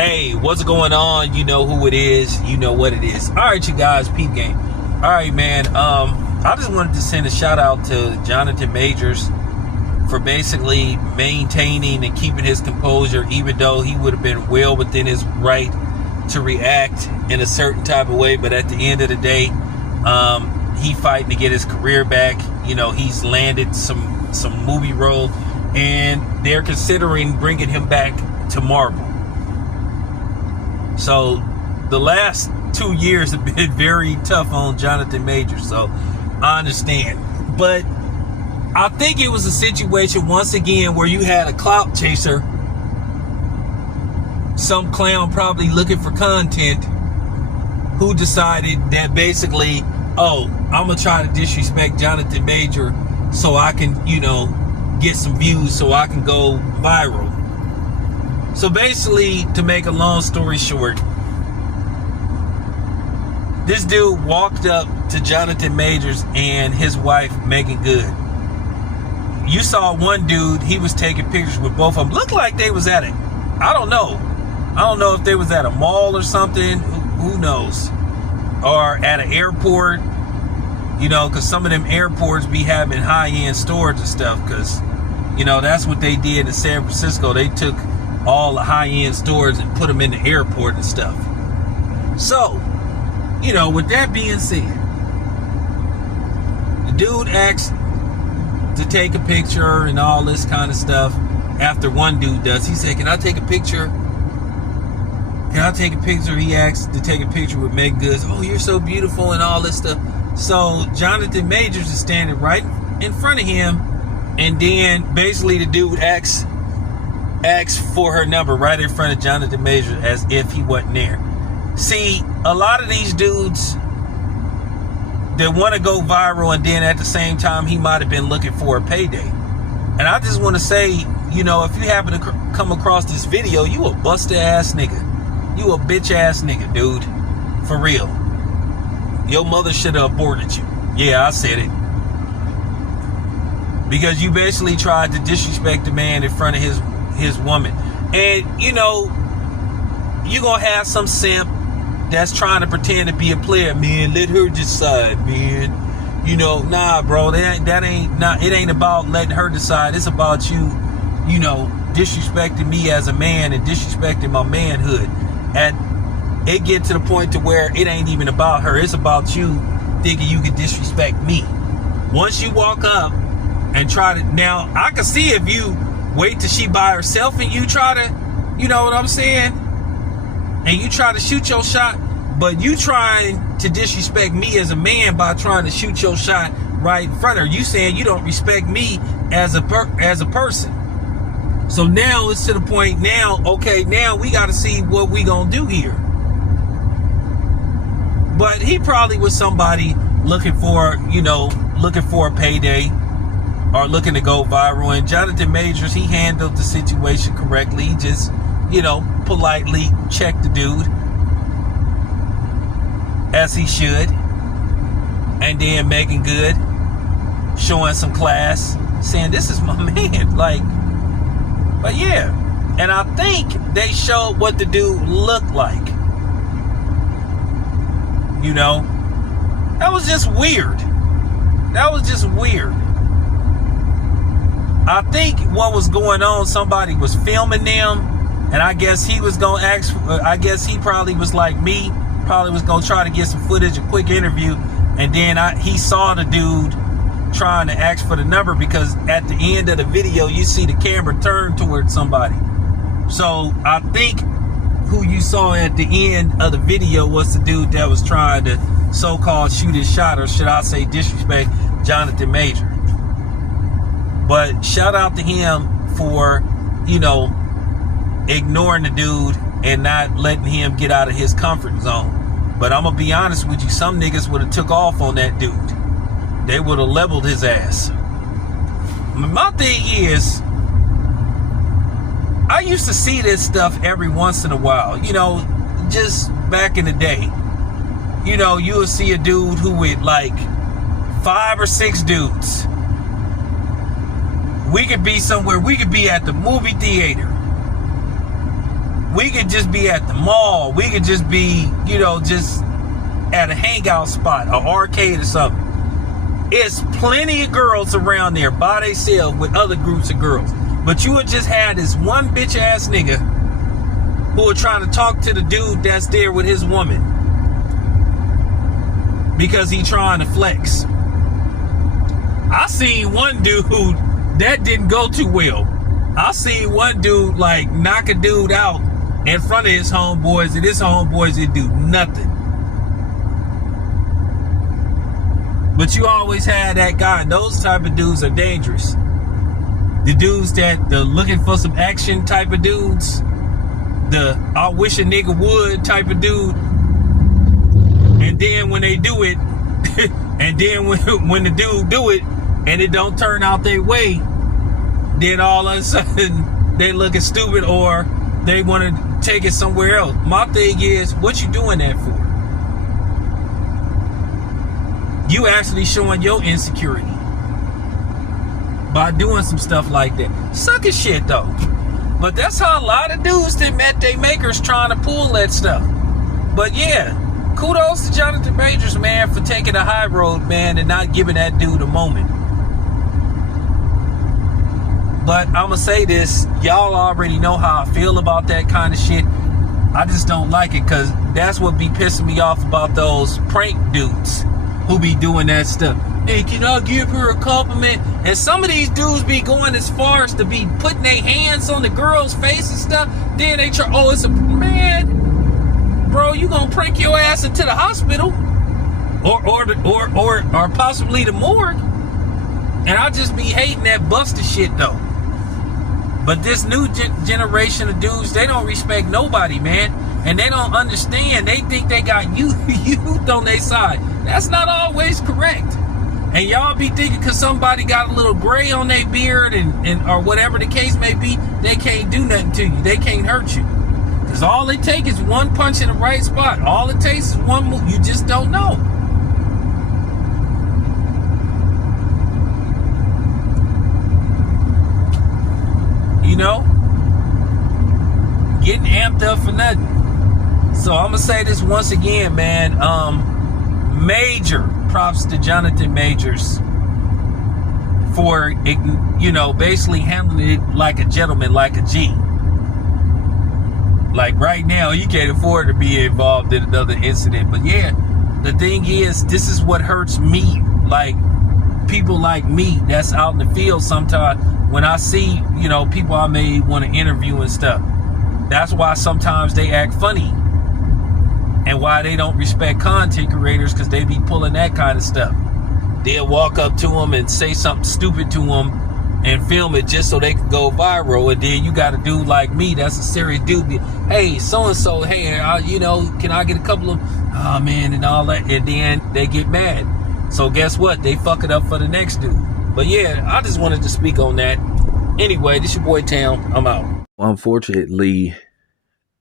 Hey, what's going on? You know who it is. You know what it is. All right, you guys, peep game. All right, man. I just wanted to send a shout out to Jonathan Majors for basically maintaining and keeping his composure, even though he would have been well within his right to react in a certain type of way. But at the end of the day, he fighting to get his career back. You know, he's landed some movie role, and they're considering bringing him back to Marvel. So the last 2 years have been very tough on Jonathan Majors, so I understand. But I think it was a situation once again where you had a clout chaser, some clown probably looking for content, who decided that basically, oh, I'm gonna try to disrespect Jonathan Major so I can, you know, get some views so I can go viral. So basically, to make a long story short, this dude walked up to Jonathan Majors and his wife, Megan Good. You saw one dude, he was taking pictures with both of them. Looked like they was at it. I don't know if they was at a mall or something. Who knows? Or at an airport. You know, because some of them airports be having high-end stores and stuff. Because, you know, that's what they did in San Francisco. They took all the high-end stores and put them in the airport and stuff. So, you know, with that being said, the dude asked to take a picture and all this kind of stuff. After one dude does, he said, can I take a picture? Can I take a picture? He asked to take a picture with Meg Goods. Oh, you're so beautiful and all this stuff. So Jonathan Majors is standing right in front of him, and then basically the dude asks for her number right in front of Jonathan Majors as if he wasn't there. See, a lot of these dudes that want to go viral, and then at the same time he might have been looking for a payday. And I just want to say, you know, if you happen to come across this video, you a busted ass nigga. You a bitch ass nigga, dude. For real. Your mother should have aborted you. Yeah, I said it. Because you basically tried to disrespect the man in front of his woman. And, you know, you gonna have some simp that's trying to pretend to be a player. Man, let her decide, man. You know, nah, bro, it ain't about letting her decide. It's about you, you know, disrespecting me as a man and disrespecting my manhood. And it get to the point to where it ain't even about her. It's about you thinking you can disrespect me. Once you walk up and try to, now I can see if you wait till she by herself and you try to, you know what I'm saying? And you try to shoot your shot, but you trying to disrespect me as a man by trying to shoot your shot right in front of her. You saying you don't respect me as a person. So now it's to the point now, okay, now we got to see what we gonna do here. But he probably was somebody looking for, you know, looking for a payday or looking to go viral. And Jonathan Majors, he handled the situation correctly. He just, you know, politely checked the dude as he should. And then Megan Good showing some class, saying, this is my man. Like, but yeah. And I think they showed what the dude looked like. You know, that was just weird. That was just weird. I think what was going on, somebody was filming them, and I guess he was gonna ask. I guess he probably was like me, probably was gonna try to get some footage, a quick interview, and then he saw the dude trying to ask for the number, because at the end of the video you see the camera turn towards somebody. So I think who you saw at the end of the video was the dude that was trying to so-called shoot his shot, or should I say disrespect Jonathan Major. But shout out to him for, you know, ignoring the dude and not letting him get out of his comfort zone. But I'm gonna be honest with you, some niggas would have took off on that dude. They would have leveled his ass. My thing is, I used to see this stuff every once in a while, you know, just back in the day. You know, you would see a dude who with like 5 or 6 dudes. We could be somewhere, we could be at the movie theater. We could just be at the mall. We could just be, just at a hangout spot, an arcade or something. It's plenty of girls around there by themselves with other groups of girls. But you would just have this one bitch ass nigga who are trying to talk to the dude that's there with his woman because he trying to flex. I seen one dude that didn't go too well. I seen one dude like knock a dude out in front of his homeboys, and his homeboys didn't do nothing. But you always had that guy, and those type of dudes are dangerous. The dudes that the looking for some action type of dudes, the I wish a nigga would type of dude. And then when they do it, and then when the dude do it and it don't turn out their way, then all of a sudden they looking stupid or they want to take it somewhere else. My thing is, what you doing that for? You actually showing your insecurity by doing some stuff like that. Sucker shit though. But that's how a lot of dudes that met their makers trying to pull that stuff. But yeah, kudos to Jonathan Majors, man, for taking the high road, man, and not giving that dude a moment. But I'm gonna say this, y'all already know how I feel about that kind of shit. I just don't like it, because that's what be pissing me off about those prank dudes who be doing that stuff. Hey, can I give her a compliment? And some of these dudes be going as far as to be putting their hands on the girl's face and stuff. Then they try, oh, it's a man, bro, you gonna prank your ass into the hospital or possibly the morgue. And I just be hating that busted shit though. But this new generation of dudes, they don't respect nobody, man. And they don't understand. They think they got youth on their side. That's not always correct. And y'all be thinking because somebody got a little gray on their beard and or whatever the case may be, they can't do nothing to you. They can't hurt you. Because all it takes is one punch in the right spot. All it takes is one move. You just don't know. You know? Getting amped up for nothing. So I'm going to say this once again, man. Major props to Jonathan Majors for, basically handling it like a gentleman, like a G. Like right now, you can't afford to be involved in another incident. But yeah, the thing is, this is what hurts me. Like people like me that's out in the field sometimes when I see, people I may want to interview and stuff. That's why sometimes they act funny. And why they don't respect content creators, because they be pulling that kind of stuff. They'll walk up to them and say something stupid to them and film it just so they can go viral. And then you got a dude like me that's a serious dude. Hey, so-and-so, hey, can I get a couple of, oh man, and all that. And then they get mad. So guess what? They fuck it up for the next dude. But yeah, I just wanted to speak on that. Anyway, this your boy Town. I'm out. Unfortunately,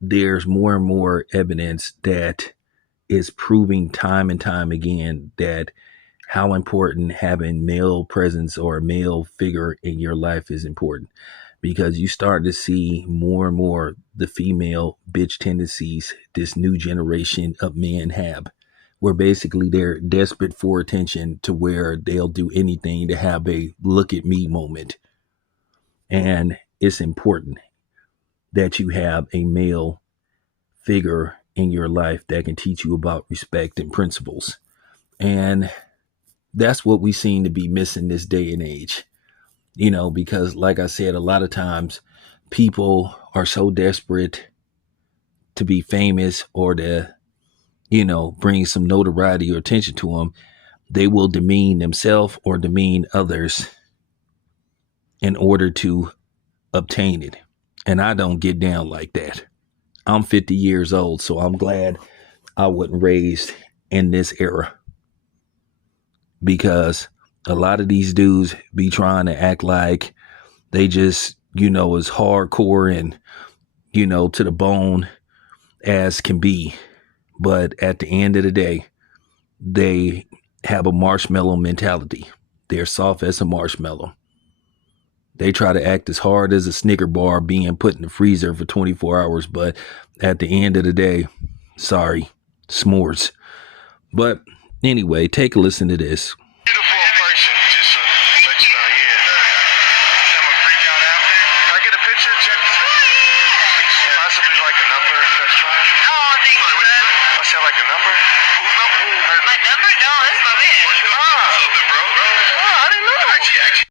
there's more and more evidence that is proving time and time again that how important having male presence or a male figure in your life is important, because you start to see more and more the female bitch tendencies this new generation of men have, where basically they're desperate for attention to where they'll do anything to have a look at me moment. And it's important that you have a male figure in your life that can teach you about respect and principles. And that's what we seem to be missing this day and age, because like I said, a lot of times people are so desperate to be famous or to, bring some notoriety or attention to them. They will demean themselves or demean others in order to obtain it. And I don't get down like that. I'm 50 years old, so I'm glad I wasn't raised in this era, because a lot of these dudes be trying to act like they just, as hardcore and, to the bone as can be. But at the end of the day, they have a marshmallow mentality. They're soft as a marshmallow. They try to act as hard as a Snicker bar being put in the freezer for 24 hours, but at the end of the day, sorry, s'mores. But anyway, take a listen to this. Beautiful person, just to let you know, yeah. I'm a freak out after. Can I get a picture? Check. Possibly like a number, if that's fine. Oh, thank you, man. I said like a number? Whose number? My number? No, that's my man. Ah. What's up, bro?